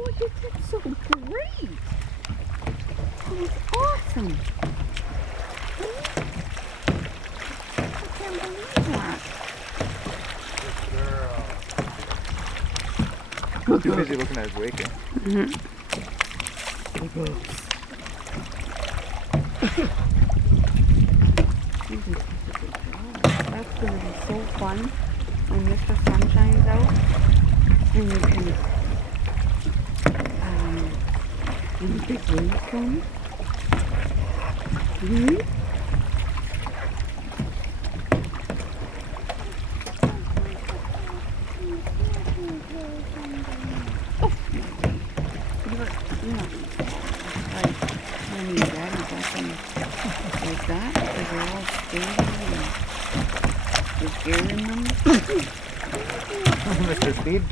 Oh, you did so great. That was awesome. I can't believe that. Good girl. Too busy looking at his wake. Mm-hmm. Good girls. You did such a good job. That's going to be so fun when Mr. Sun shines out and you can, when the big waves come. Mm-hmm. Oh, you're, like, mommy and daddy got them like that because they're all stable and they're scaring them. Mr. Speed